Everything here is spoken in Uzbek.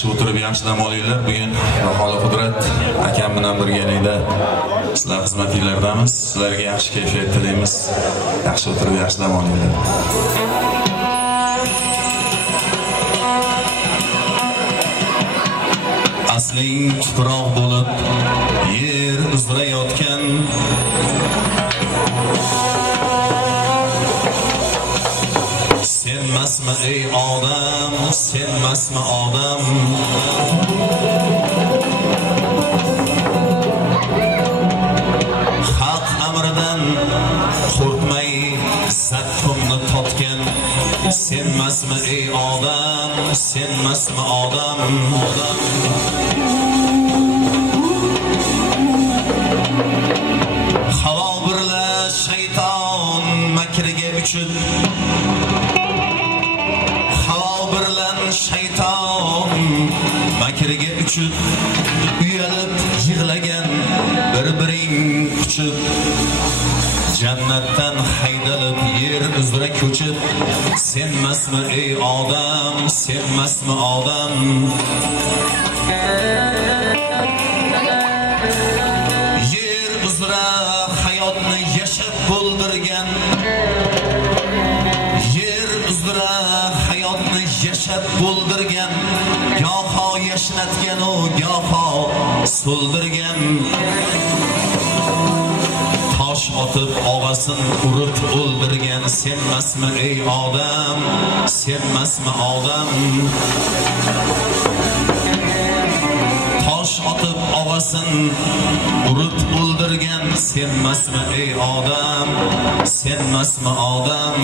yaxshi o'tirib yaxshi dam olinglar. Bugun Baholi Qudrat akam bilan birgalikda sizlar xizmatinglardamiz. Sizlarga yaxshi kayfiyat tilaymiz. Yaxshi o'tirib yaxshi dam olinglar. Asling tuproq bo'lib yer uzra yotgan senmasmi ey odam, senmasmi odam? Haq amridan qo'rqmay zakkumni totgan senmasmi ey odam, senmasmi odam? Havo birla shayton makriga uchib, havo bilan shayton makriga uchib, uyalib yig'lagan bir-biring quchib, jannatdan haydalib yer uzra ko'chib, senmasmi ey odam, senmasmi odam? Yer uzra hayotni yashab bo'ldirgan, yer uzra hayotni yashab bo'ldirgan, goho yashnatgan u goho so'ldirgan, tosh otib og'asin urib o'ldirgan senmasmi ey odam, senmasmi odam? Tosh otib og'asin urib o'ldirgan senmasmi ey odam, senmasmi odam?